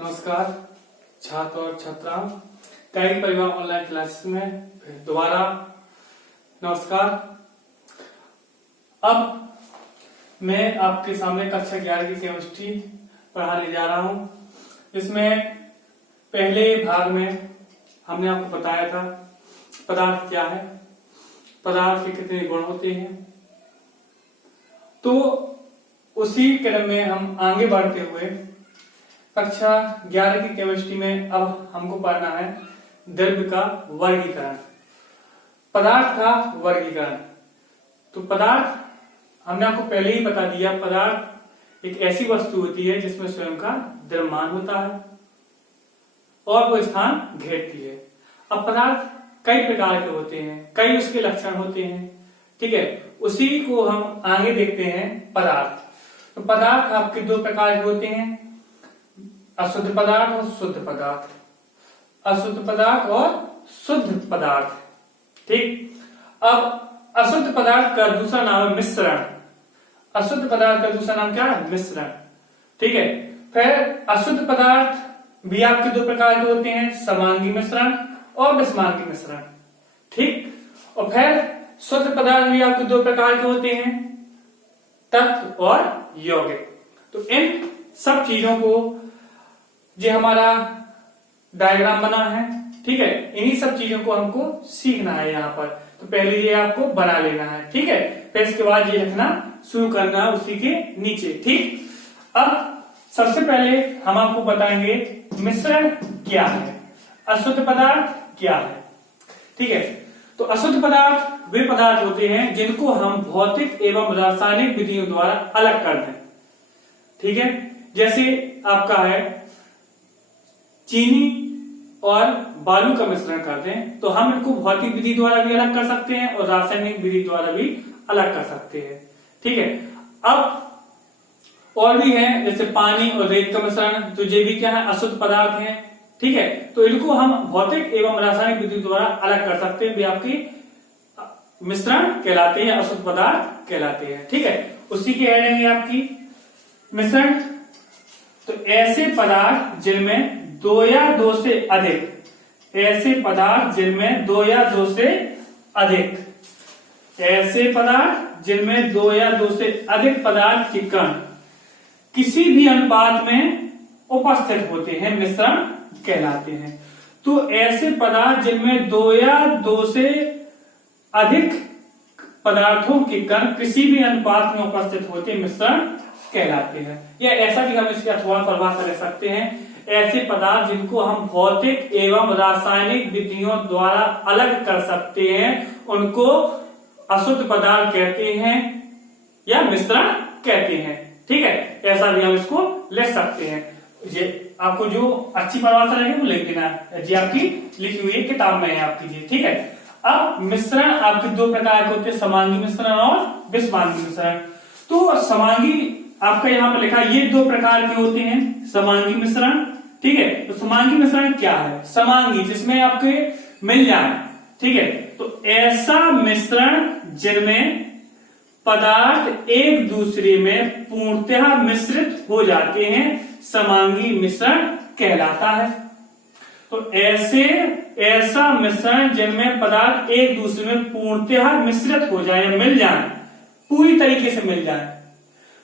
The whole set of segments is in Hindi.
नमस्कार छात्र और छात्राओं, तैयारी परिवार ऑनलाइन क्लासेस में फिर दोबारा नमस्कार। अब मैं आपके सामने कक्षा 11 की केमिस्ट्री पढ़ाने जा रहा हूं। इसमें पहले भाग में हमने आपको बताया था पदार्थ क्या है, पदार्थ के कितने गुण होते हैं। तो उसी क्रम में हम आगे बढ़ते हुए कक्षा 11 की केमिस्ट्री में अब हमको पढ़ना है द्रव्य का वर्गीकरण, पदार्थ का वर्गीकरण। तो पदार्थ हमने आपको पहले ही बता दिया, पदार्थ एक ऐसी वस्तु होती है जिसमें स्वयं का द्रव्यमान होता है और वो स्थान घेरती है। अब पदार्थ कई प्रकार के होते हैं, कई उसके लक्षण होते हैं, ठीक है। उसी को हम आगे देखते हैं पदार्थ। तो पदार्थ आपके दो प्रकार के होते हैं, अशुद्ध पदार्थ और शुद्ध पदार्थ। अशुद्ध पदार्थ और शुद्ध पदार्थ, ठीक। अब अशुद्ध पदार्थ का दूसरा नाम है मिश्रण। अशुद्ध पदार्थ का दूसरा नाम क्या है? मिश्रण, ठीक है। फिर अशुद्ध पदार्थ भी आपके दो प्रकार के होते हैं, समांगी मिश्रण और विषमांगी मिश्रण, ठीक। और फिर शुद्ध पदार्थ भी आपके दो प्रकार के होते हैं, तत्व और यौगिक। तो इन सब चीजों को जो हमारा डायग्राम बना है, ठीक है, इन्हीं सब चीजों को हमको सीखना है यहाँ पर। तो पहले ये आपको बना लेना है, ठीक है। फिर इसके बाद ये लिखना शुरू करना है उसी के नीचे, ठीक। अब सबसे पहले हम आपको बताएंगे मिश्रण क्या है, अशुद्ध पदार्थ क्या है, ठीक है। तो अशुद्ध पदार्थ वे पदार्थ होते हैं जिनको हम भौतिक एवं रासायनिक विधियों द्वारा अलग कर दें, ठीक है। जैसे आपका है चीनी और बालू का मिश्रण करते हैं तो हम इनको भौतिक विधि द्वारा भी अलग कर सकते हैं और रासायनिक विधि द्वारा भी अलग कर सकते हैं, ठीक है। अब और भी है, जैसे पानी और रेत का मिश्रण, तो ये भी क्या है? अशुद्ध पदार्थ हैं, ठीक है। तो इनको हम भौतिक एवं रासायनिक विधि द्वारा अलग कर सकते हैं, वे आपकी मिश्रण कहलाते हैं, अशुद्ध पदार्थ कहलाते हैं, ठीक है। उसी के ऐड है आपकी मिश्रण। तो ऐसे पदार्थ जिनमें दो या दो से अधिक, ऐसे पदार्थ जिनमें दो या दो से अधिक, ऐसे पदार्थ जिनमें दो या दो से अधिक पदार्थ के कण किसी भी अनुपात में उपस्थित होते हैं, मिश्रण कहलाते हैं। तो ऐसे पदार्थ जिनमें दो या दो से अधिक पदार्थों के कण किसी भी अनुपात में उपस्थित होते मिश्रण कहलाते हैं। या ऐसा भी हम इसकी अथवा परिभाषा ले सकते हैं, ऐसे पदार्थ जिनको हम भौतिक एवं रासायनिक विधियों द्वारा अलग कर सकते हैं उनको अशुद्ध पदार्थ कहते हैं या मिश्रण कहते हैं, ठीक है। ऐसा भी हम इसको ले सकते हैं। ये आपको जो अच्छी परिभाषा लगे वो लिख देना है, जी आपकी लिखी हुई है किताब में है आपकी, ठीक है। अब मिश्रण आपके दो प्रकार के होते हैं, समांगी मिश्रण और विषमांगी मिश्रण। तो समांगी आपका यहाँ पर लिखा है, ये दो प्रकार के होते हैं, समांगी मिश्रण, ठीक है। तो समांगी मिश्रण क्या है? समांगी जिसमें आपके मिल जाए, ठीक है। तो ऐसा मिश्रण जिनमें पदार्थ एक दूसरे में पूर्णतः मिश्रित हो जाते हैं, समांगी मिश्रण कहलाता है। तो ऐसा मिश्रण जिनमें पदार्थ एक दूसरे में पूर्णतः मिश्रित हो जाए, मिल जाए, पूरी तरीके से मिल जाए,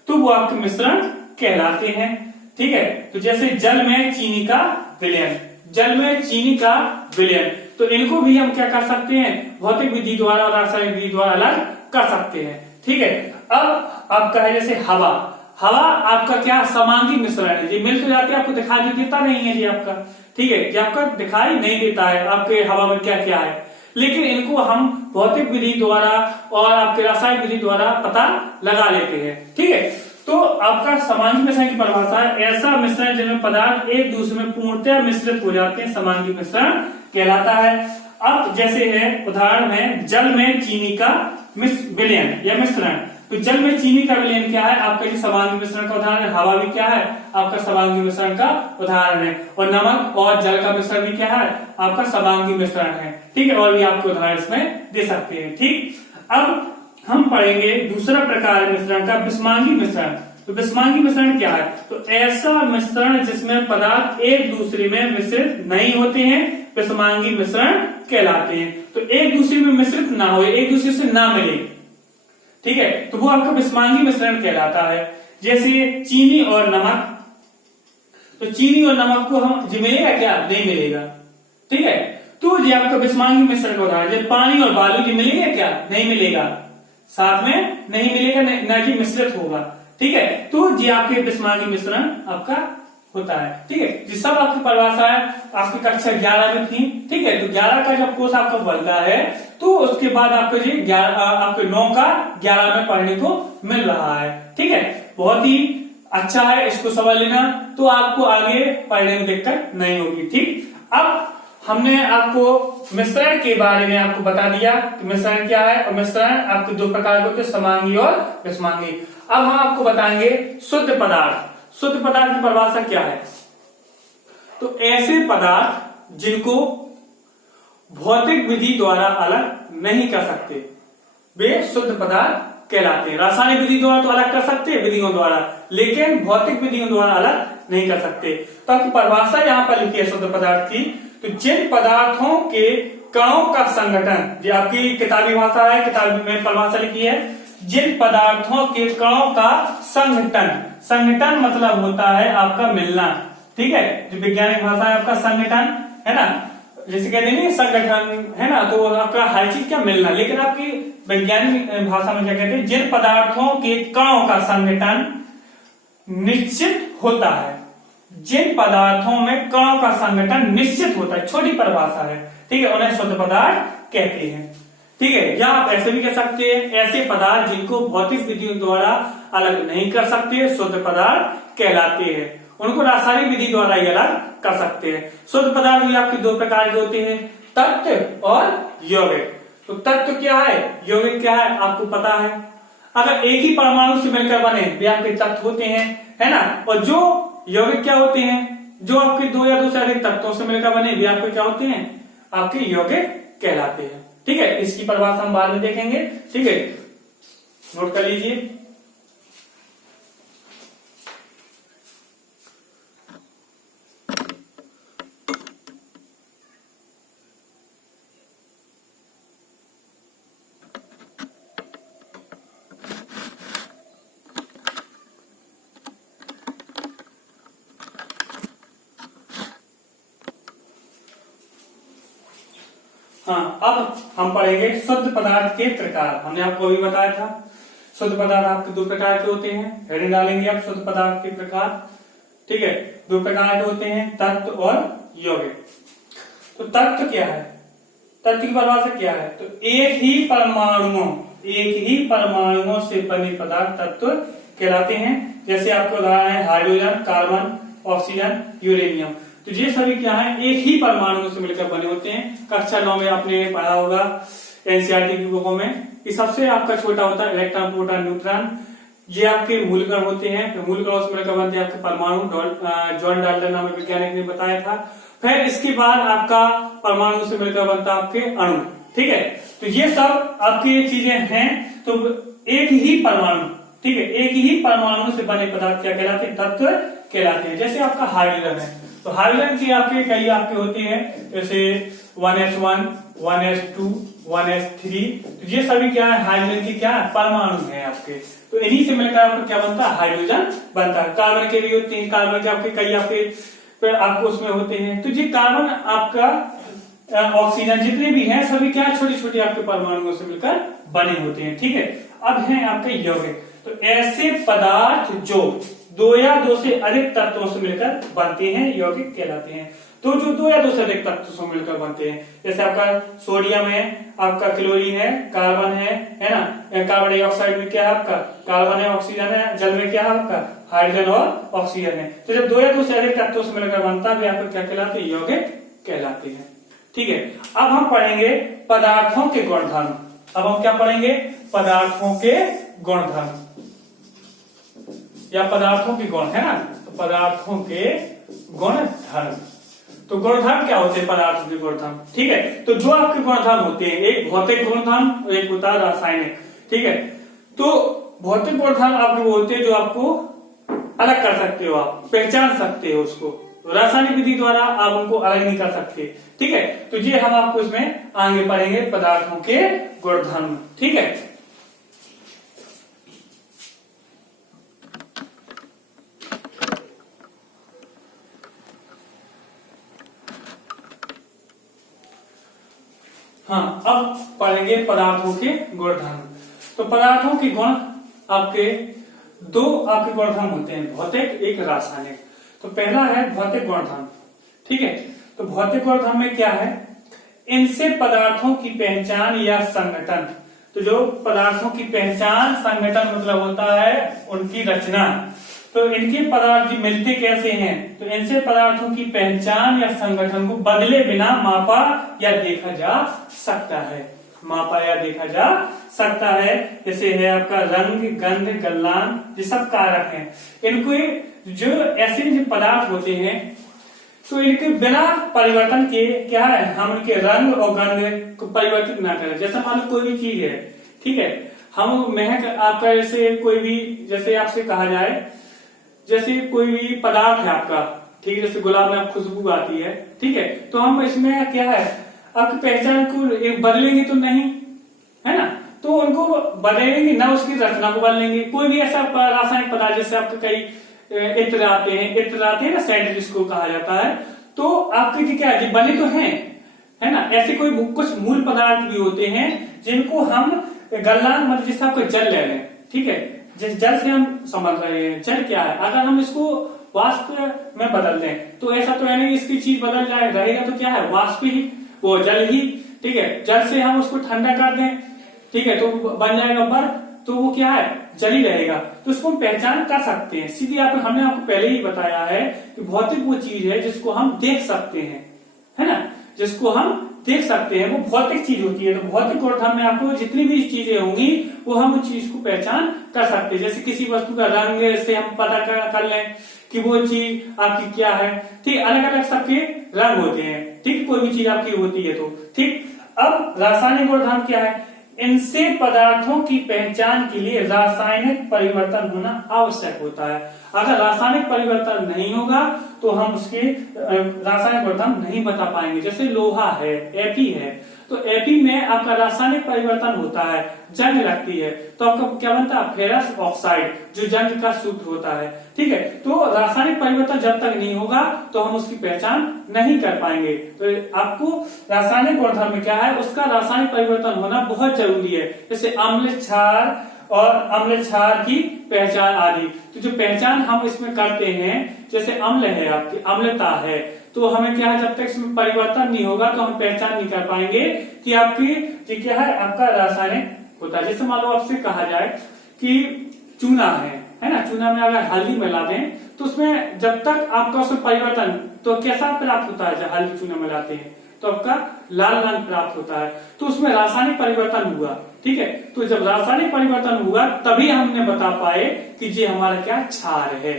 तो वो आपके मिश्रण कहलाते हैं, ठीक है। तो जैसे जल में चीनी का विलयन, जल में चीनी का विलयन, तो इनको भी हम क्या कर सकते हैं? भौतिक विधि द्वारा और रासायनिक विधि द्वारा अलग कर सकते हैं, ठीक है। अब आपका है जैसे हवा, हवा आपका क्या? समांगी मिश्रण है, ये मिल तो जाते हैं, आपको दिखाई देता नहीं है ये आपका, ठीक है, ये आपका दिखाई नहीं देता है आपके हवा में क्या क्या है, लेकिन इनको हम भौतिक विधि द्वारा और आपके रासायनिक विधि द्वारा पता लगा लेते हैं, ठीक है। तो आपका समांगी मिश्रण की परिभाषा है, ऐसा मिश्रण जिनमें पदार्थ एक दूसरे में पूर्णतः मिश्रित हो जाते हैं, समांगी मिश्रण कहलाता है। अब जैसे है उदाहरण है जल में चीनी का विलयन या मिश्रण। तो जल में चीनी का विलयन क्या है? आपका ये समांगी मिश्रण का उदाहरण है। हवा भी क्या है? आपका समांगी मिश्रण का उदाहरण है। और नमक और जल का मिश्रण भी क्या है? आपका समांगी मिश्रण है, ठीक है। और भी आपको उदाहरण इसमें दे सकते हैं, ठीक। अब हम पढ़ेंगे दूसरा प्रकार मिश्रण का, विषमांगी मिश्रण। तो विषमांगी मिश्रण क्या है? तो ऐसा मिश्रण जिसमें पदार्थ एक दूसरे में मिश्रित नहीं होते हैं विषमांगी मिश्रण कहलाते हैं। तो एक दूसरे में मिश्रित ना हो, एक दूसरे से ना मिले, ठीक है, तो वो आपका विषमांगी मिश्रण कहलाता है। जैसे चीनी और नमक, तो चीनी और नमक को हम जी मिलेगा क्या? नहीं मिलेगा, ठीक है। तो ये आपका विषमांगी मिश्रण का उदाहरण। जब पानी और बालू जी मिलेगा क्या? नहीं मिलेगा, साथ में नहीं मिलेगा, ना कि मिश्रित होगा, ठीक है। तो ये आपके विषमांगी मिश्रण आपका होता है, ठीक है। ये सब आपकी परिभाषा है, आपकी कक्षा 11 में थी, ठीक है। तो 11 का जब कोर्स आपका बनता है तो उसके बाद आपको ये 11 आपके 9 का 11 में पढ़ने को मिल रहा है, ठीक है। बहुत ही अच्छा है, इसको समझ लेना तो आपको आगे पढ़ने में दिक्कत नहीं होगी, ठीक। अब हमने आपको मिश्रण के बारे में आपको बता दिया कि मिश्रण क्या है, और मिश्रण आपके दो प्रकार के होते हैं, समांगी और विषमांगी। अब हम आपको बताएंगे शुद्ध पदार्थ। शुद्ध पदार्थ की परिभाषा क्या है? तो ऐसे पदार्थ जिनको भौतिक विधि द्वारा अलग नहीं कर सकते वे शुद्ध पदार्थ कहलाते हैं। रासायनिक विधि द्वारा तो अलग कर सकते हैं विधियों द्वारा, लेकिन भौतिक विधियों द्वारा अलग नहीं कर सकते। तो आपकी परिभाषा यहाँ पर लिखी है शुद्ध पदार्थ की। तो जिन पदार्थों के कणों का संगठन, जो आपकी किताबी भाषा है, किताब में परिभाषा लिखी है, जिन पदार्थों के कणों का संगठन, संगठन मतलब होता है आपका मिलना, ठीक है। जो वैज्ञानिक भाषा है आपका संगठन है ना, जैसे कहते हैं संगठन है ना, तो आपका हर चीज क्या मिलना, लेकिन आपकी वैज्ञानिक भाषा में क्या कहते हैं? जिन पदार्थों के कणों का संगठन निश्चित होता है, जिन पदार्थों में कणों का संगठन निश्चित होता है, छोटी परिभाषा है, ठीक है, उन्हें शुद्ध पदार्थ कहते हैं, ठीक है। या आप ऐसे भी कह सकते हैं, ऐसे पदार्थ जिनको भौतिक विधियों द्वारा अलग नहीं कर सकते शुद्ध पदार्थ कहलाते हैं, उनको रासायनिक विधि द्वारा ही अलग कर सकते हैं। शुद्ध पदार्थ भी आपके दो प्रकार के होते हैं, तत्व और यौगिक। तो तत्व क्या है, यौगिक क्या है, आपको पता है। अगर एक ही परमाणु से मिलकर बने वे आपके तत्व होते हैं, है ना। और जो यौगिक क्या होते हैं, जो आपके दो या दो से अधिक तत्वों से मिलकर बने वे आपके क्या होते हैं? आपके यौगिक कहलाते हैं, ठीक है। इसकी परिभाषा हम बाद में देखेंगे, ठीक है, नोट कर लीजिए। हाँ, अब हम पढ़ेंगे शुद्ध पदार्थ के प्रकार। हमने आपको अभी बताया था शुद्ध पदार्थ आपके दो प्रकार के होते हैं। हेडिंग डालेंगे आप शुद्ध पदार्थ के प्रकार, ठीक है। दो प्रकार के होते हैं, तत्व और यौगिक। तो तत्व क्या है? तत्व की परिभाषा क्या है? तो एक ही परमाणुओं से बने पदार्थ तत्व कहलाते हैं। जैसे आपके उदाहरण है हाइड्रोजन, कार्बन, ऑक्सीजन, यूरेनियम। तो ये सभी क्या है? एक ही परमाणुओं से मिलकर बने होते हैं। कक्षा 9 में आपने पढ़ा होगा एनसीईआरटी की बुकों में। ये सबसे आपका छोटा होता है इलेक्ट्रॉन, प्रोटॉन, न्यूट्रॉन। ये आपके मूलकण होते हैं। मूलकणों से मिलकर बनते हैं आपके परमाणु। जॉन डाल्टन नामक वैज्ञानिक ने बताया था। फिर इसके बाद आपका परमाणु से मिलकर बनता है आपके अणु, ठीक है। तो ये सब आपकी चीजें हैं। तो एक ही परमाणु, ठीक है, एक ही परमाणु से बने पदार्थ क्या कहलाते हैं? तत्व कहलाते हैं। जैसे आपका हाइड्रोजन है, तो हाइड्रोजन की आपके कई आपके होते हैं, जैसे 1s1, 1s2, 1s3। तो ये सभी क्या है? हाइड्रोजन की क्या है? परमाणु है आपके। तो इन्हीं से मिलकर आपको क्या बनता है? हाइड्रोजन बनता है। कार्बन के भी होते हैं, कार्बन के आपके कई आपको उसमें होते हैं। तो ये कार्बन आपका, ऑक्सीजन, जितने भी हैं सभी क्या छोटी छोटी आपके परमाणुओं से मिलकर बने होते हैं, ठीक है। अब है आपके यौगिक। तो ऐसे पदार्थ जो दो या दो से अधिक तत्वों से मिलकर बनते हैं यौगिक कहलाते हैं। तो जो दो या दो से अधिक तत्वों से मिलकर बनते हैं, जैसे आपका सोडियम है, आपका क्लोरीन है, कार्बन है ना। कार्बन डाइऑक्साइड में क्या है आपका? कार्बन है, ऑक्सीजन है। जल में क्या है आपका? हाइड्रोजन और ऑक्सीजन है। तो जब दो या दो से अधिक तत्वों से मिलकर बनता है वे आपको क्या कहलाते हैं? यौगिक कहलाते हैं, ठीक है। अब हम पढ़ेंगे पदार्थों के गुणधर्म। अब हम क्या पढ़ेंगे? पदार्थों के गुणधर्म या पदार्थों के गुण, है ना। तो पदार्थों के गुणधर्म। तो गुणधर्म क्या होते हैं? पदार्थों के गुणधर्म, ठीक है। तो जो आपके गुणधर्म होते हैं, एक भौतिक गुणधर्म और एक होता है रासायनिक, ठीक है। तो भौतिक गुणधर्म आपके वो होते हैं जो आपको अलग कर सकते हो, आप पहचान सकते हो उसको। तो रासायनिक विधि द्वारा आप उनको अलग नहीं कर सकते। ठीक है, तो ये हम आपको इसमें आगे पढ़ेंगे पदार्थों के गुणधर्म। ठीक है, हाँ, अब पढ़ेंगे पदार्थों के गुणधर्म। तो पदार्थों के गुण आपके दो आपके गुणधर्म होते हैं, भौतिक एक रासायनिक। तो पहला है भौतिक गुणधर्म। ठीक है, तो भौतिक गुणधर्म में क्या है, इनसे पदार्थों की पहचान या संगठन। तो जो पदार्थों की पहचान, संगठन मतलब होता है उनकी रचना। तो इनके पदार्थ मिलते कैसे हैं, तो इनसे पदार्थों की पहचान या संगठन को बदले बिना मापा या देखा जा सकता है। मापा या देखा जा सकता है। जैसे है आपका रंग, गंध, गलनान, ये सब कारक हैं। इनको जो ऐसे जो पदार्थ होते हैं, तो इनके बिना परिवर्तन के क्या है, हम इनके रंग और गंध को परिवर्तित ना करें। जैसे मान लो कोई भी चीज है, ठीक है, हम महक आपका जैसे कोई भी, जैसे आपसे कहा जाए जैसे कोई भी पदार्थ है आपका, ठीक है, जैसे गुलाब में खुशबू आती है, ठीक है, तो हम इसमें क्या है आपकी पहचान को एक बदलेंगे तो नहीं, है ना, तो उनको बदलेंगे ना, उसकी रचना को बदलेंगे। कोई भी ऐसा रासायनिक पदार्थ, जैसे आपके कई इत्र आते हैं ना, सेंट जिसको कहा जाता है, तो आपके क्या है बने तो हैं, है ना। ऐसे कोई कुछ मूल पदार्थ भी होते हैं जिनको हम गलनान मतलब जिससे आपको जल ले लें, ठीक है, जिस जल से हम समझ रहे हैं, जल क्या है, अगर हम इसको वाष्प में बदल दें तो ऐसा तो है नहीं इसकी चीज बदल जाए, रहेगा तो क्या है वाष्प ही, वो जल ही। ठीक है, जल से हम उसको ठंडा कर दें, ठीक है, तो बन जाएगा बर्फ, तो वो क्या है जल ही रहेगा। तो उसको हम पहचान कर सकते हैं सीधी। हमने आपको पहले ही बताया है कि भौतिक वो चीज है जिसको हम देख सकते हैं, है ना, जिसको हम देख सकते हैं, वो भौतिक चीज होती है। तो भौतिक गुणधर्म में आपको जितनी भी चीजें होंगी वो हम उस चीज को पहचान कर सकते हैं। जैसे किसी वस्तु का रंग से हम पता कर लें कि वो चीज आपकी क्या है। ठीक, अलग अलग सबके रंग होते हैं, ठीक, कोई भी चीज आपकी होती है तो ठीक। अब रासायनिक गुणधर्म क्या है, इनसे पदार्थों की पहचान के लिए रासायनिक परिवर्तन होना आवश्यक होता है। अगर रासायनिक परिवर्तन नहीं होगा तो हम उसके रासायनिक गुणधर्म नहीं बता पाएंगे। जैसे लोहा है, एपी है, तो एपी में आपका रासायनिक परिवर्तन होता है, जंग लगती है, तो आपका क्या बनता है फेरस ऑक्साइड, जो जंग का सूत्र होता है। ठीक है, तो रासायनिक परिवर्तन जब तक नहीं होगा तो हम उसकी पहचान नहीं कर पाएंगे। तो आपको रासायनिक गुणधर्म में क्या है, उसका रासायनिक परिवर्तन होना बहुत जरूरी है। जैसे अम्ल, क्षार और अम्ल क्षार की पहचान आदि। तो जो पहचान हम इसमें करते हैं, जैसे अम्ल है आपकी अम्लता है, तो हमें क्या है जब तक इसमें परिवर्तन नहीं होगा तो हम पहचान नहीं कर पाएंगे कि आपकी ये क्या है, आपका रासायनिक होता है। जैसे मान लो आपसे कहा जाए कि चूना है ना, चूना में अगर हल्दी मिला दें तो उसमें जब तक आपका उसमें परिवर्तन, तो कैसा प्राप्त होता है, जब हल्दी चूना मिलाते हैं तो आपका लाल रंग प्राप्त होता है, तो उसमें रासायनिक परिवर्तन हुआ। ठीक है, तो जब रासायनिक परिवर्तन हुआ तभी हमने बता पाए कि ये हमारा क्या क्षार है,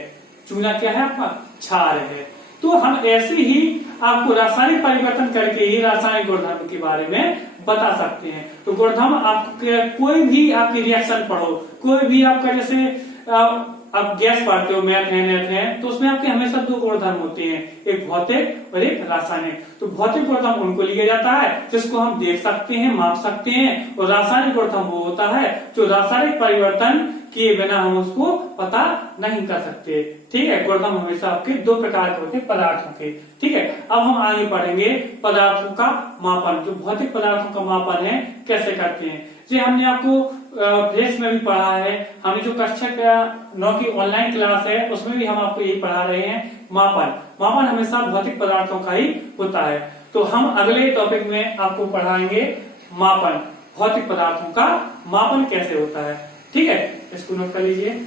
चूना क्या है आपका क्षार है। तो हम ऐसे ही आपको रासायनिक परिवर्तन करके ही रासायनिक गुणधर्म के बारे में बता सकते हैं। तो गुणधर्म आपके कोई भी आपकी रिएक्शन पढ़ो, कोई भी आपका जैसे आप गैस पढ़ते हो, मैथ है, तो उसमें आपके हमेशा दो गुणधर्म होते हैं, एक भौतिक और एक रासायनिक। तो भौतिक गुणधर्म उनको लिया जाता है जिसको हम देख सकते हैं, माप सकते हैं, और रासायनिक गुणधर्म वो होता है जो रासायनिक परिवर्तन किए बिना हम उसको पता नहीं कर सकते। ठीक है, गुणधर्म हमेशा आपके दो प्रकार के होते हैं पदार्थों के। ठीक है, अब हम आगे पढ़ेंगे पदार्थों का मापन। जो भौतिक पदार्थों का मापन है कैसे करते हैं, ये हमने आपको फ्रेश में भी पढ़ा है। हमें जो कक्षा 9 की ऑनलाइन क्लास है उसमें भी हम आपको यही पढ़ा रहे हैं। मापन हमेशा भौतिक पदार्थों का ही होता है। तो हम अगले टॉपिक में आपको पढ़ाएंगे मापन, भौतिक पदार्थों का मापन कैसे होता है। ठीक है, इसको नोट कर लीजिए।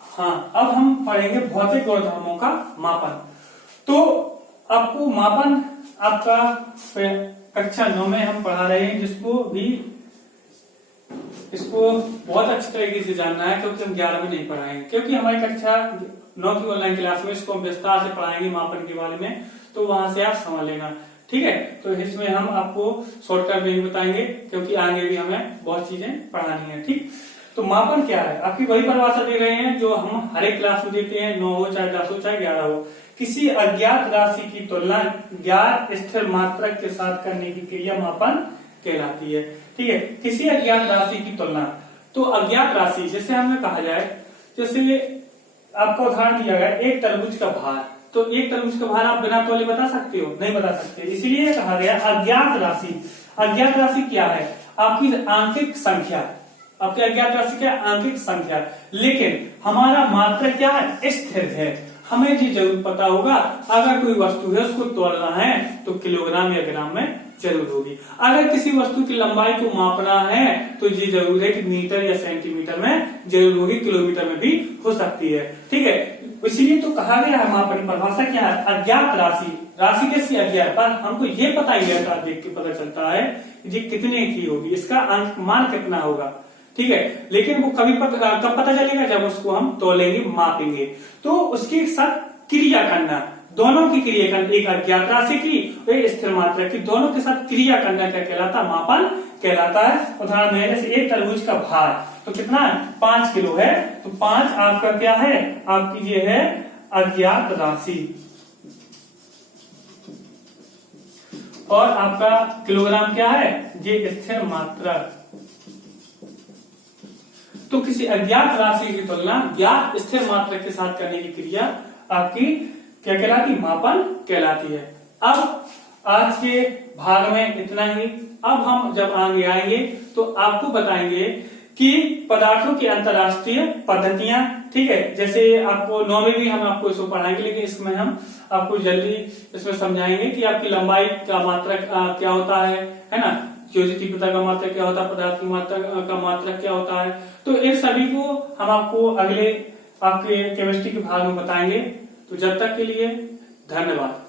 हाँ, अब हम पढ़ेंगे भौतिक गुणधर्मों का मापन। तो आपको मापन आपका कक्षा 9 में हम पढ़ा रहे हैं, जिसको भी इसको बहुत अच्छी तरीके से जानना है, क्योंकि हम 11 में नहीं पढ़ाएंगे, क्योंकि हमारी कक्षा 9 की ऑनलाइन क्लास में इसको हम विस्तार से पढ़ाएंगे मापन के बारे में, तो वहां से आप समझ लेना। ठीक है, तो इसमें हम आपको शॉर्टकट में बताएंगे क्योंकि आगे भी हमें बहुत चीजें पढ़ानी है। ठीक, तो मापन क्या है, आपकी वही परिभाषा दे रहे हैं जो हम हर एक क्लास में देते हैं, 9 हो चाहे 10 हो चाहे 11 हो। किसी अज्ञात राशि की तुलना ज्ञात स्थिर मात्रक के साथ करने की क्रिया मापन कहलाती है। ठीक है, किसी अज्ञात राशि की तुलना, तो अज्ञात राशि जैसे हमें कहा जाए, जैसे आपका उदाहरण दिया गया एक तरबूज का भार, तो एक तरबूज का भार आप बिना तौले बता सकते हो? नहीं बता सकते, इसीलिए कहा गया अज्ञात राशि। अज्ञात राशि क्या है? आपकी आंकिक संख्या, आपकी अज्ञात राशि क्या? आंकिक संख्या। लेकिन हमारा मात्रक क्या है? स्थिर है। हमें जी जरूर पता होगा अगर कोई वस्तु है उसको तोलना है तो किलोग्राम या ग्राम में जरूर होगी। अगर किसी वस्तु की लंबाई को मापना है तो जी जरूर है कि मीटर या सेंटीमीटर में जरूर होगी, किलोमीटर में भी हो सकती है। ठीक है, इसीलिए तो कहा गया है मापन की परिभाषा क्या है? अज्ञात राशि। राशि कैसी अज्ञात, पर हमको ये पता ही रहता, देख के पता चलता है जी कितने की होगी, इसका अंक मान कितना होगा। ठीक है, लेकिन वो कब पता चलेगा? जब उसको हम तोलेंगे, मापेंगे। तो उसके साथ क्रिया करना, दोनों की क्रिया करना, एक अज्ञात राशि की और एक स्थिर मात्रा की, दोनों के साथ क्रिया करना क्या कहलाता? मापन कहलाता है। उदाहरण में जैसे एक तरबूज का भार तो कितना है? 5 किलो है, तो 5 आपका क्या है? आपकी ये है अज्ञात राशि, और आपका किलोग्राम क्या है? ये स्थिर मात्रा। तो किसी अज्ञात राशि की तुलना ज्ञात स्थिर मात्रा के साथ करने की क्रिया आपकी क्या कहलाती? मापन कहलाती है। अब आज के भाग में इतना ही। अब हम जब आगे आएंगे तो आपको बताएंगे कि पदार्थों की अंतरराष्ट्रीय पद्धतियां। ठीक है, जैसे आपको 9 में भी हम आपको इसको पढ़ाएंगे, लेकिन इसमें हम आपको जल्दी इसमें समझाएंगे कि आपकी लंबाई का मात्रक क्या होता है ना, ज्योति पिता का मात्रक क्या होता है, पदार्थ की मात्रा का मात्रक क्या होता है। तो इन सभी को हम आपको अगले आपके केमिस्ट्री के भाग में बताएंगे। तो जब तक के लिए धन्यवाद।